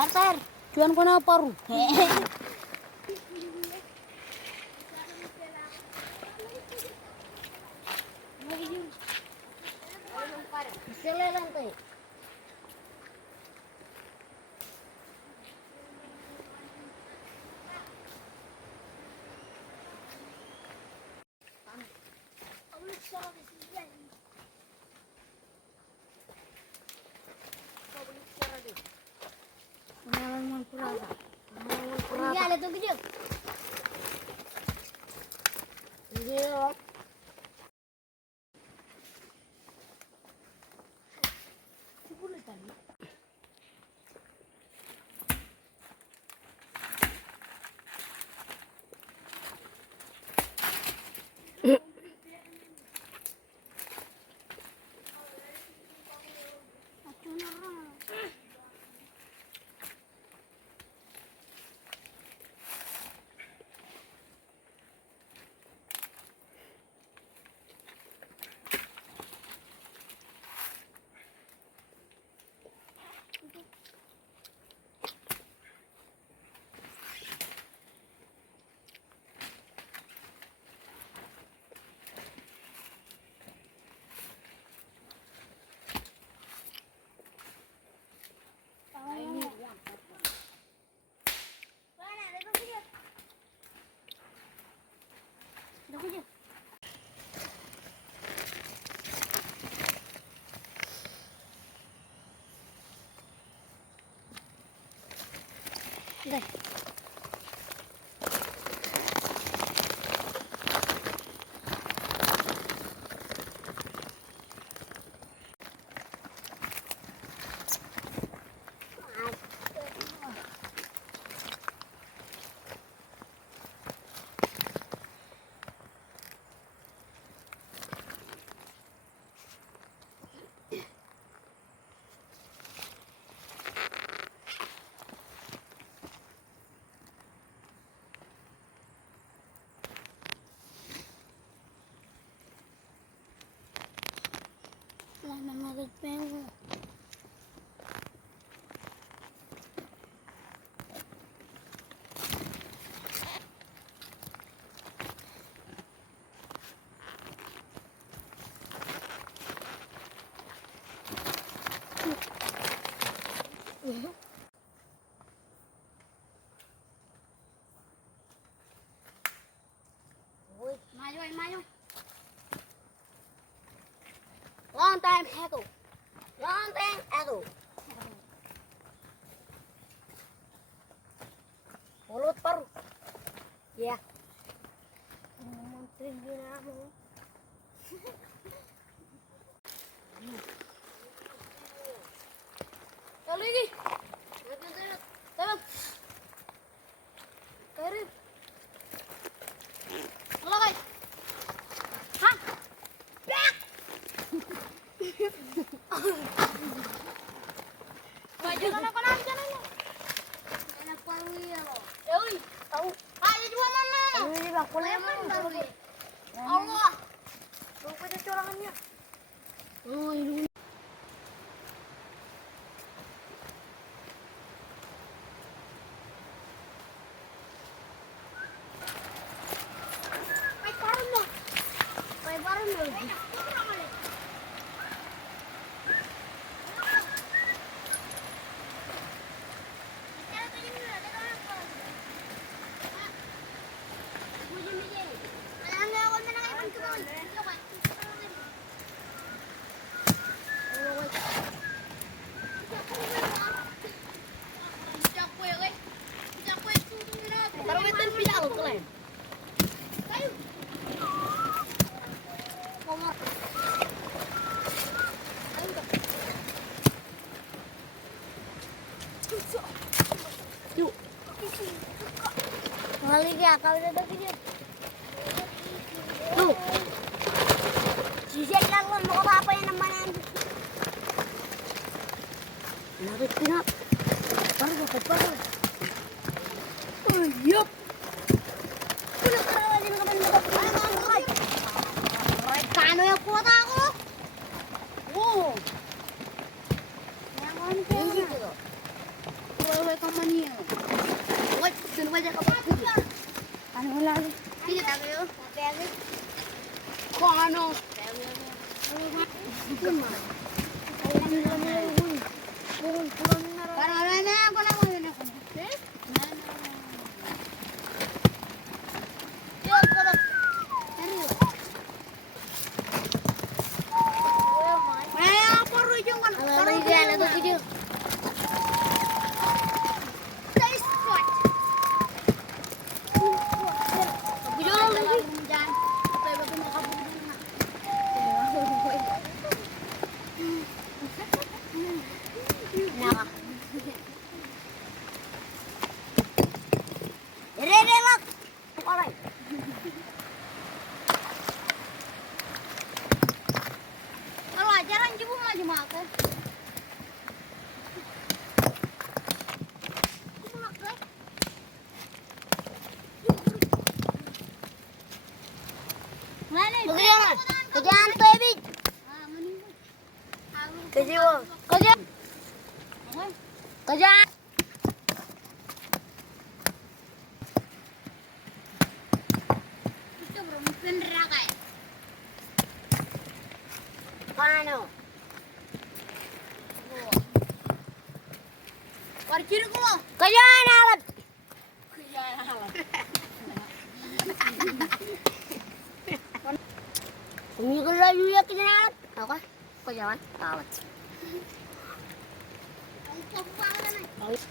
Tar, cuan ko na paru. Sila lang tayo. Iya, itu gede. Iya. Đây. Lama banget pengen. Maju. Long time ago. Mulut paru. Ya. Menteri ginamu. Kalau ini. Tolong. Karir. Halo guys. Hah? Bek. Jangan apa lagi jalannya. Enak paru ya lo. Oi, tahu. Ayo juga mana? Ini bakulnya mana? Allah. Rupanya corangannya. Oh, ini. Pai parun loh. Kali dia kalau udah begini. Tuh. Sisir lang mo apa yang namanya. Narik pinap. Parang. Oh, yup. Kuno karawa din naman mo. Ay. Ay, kano yung kuwata ako? Oo. Yang on ko. Wewe kamannya. Wait, sino ba ka ba? Ano wala? Sige tayo. Tayo. Ko ano? Para na ako na mo yun ako. Kalau ajaran coba maju makan. Kerjaan, kerjaan tuh Ebi. Kerjaan, kerjaan, kerjaan. Itu belum bener kayak. Paano? Parkir ko. Kerjaan alat. Kerjaan alat. Umikot lang yung kinalat. Ako? Kerjaan alat.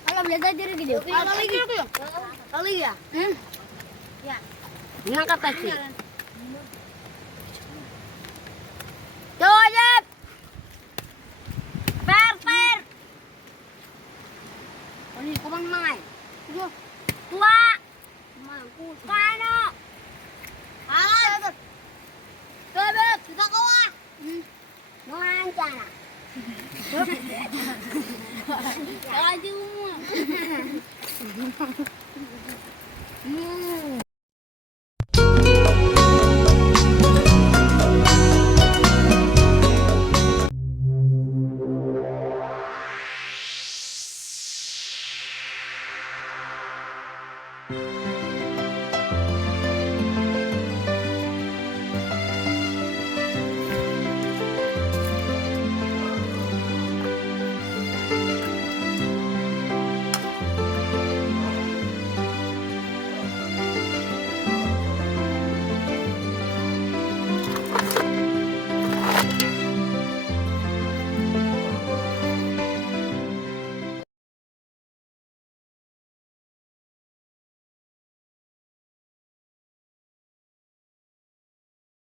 Alam, lihat aja diri gitu. Lagi aku ya? Lagi ya? Ya. Ngangkat aja. Jojep. Per. Ini kapan main? Tua. Paano? Alat. Bebek, kita kawa. Mengancana. Lagi umur. Thank you.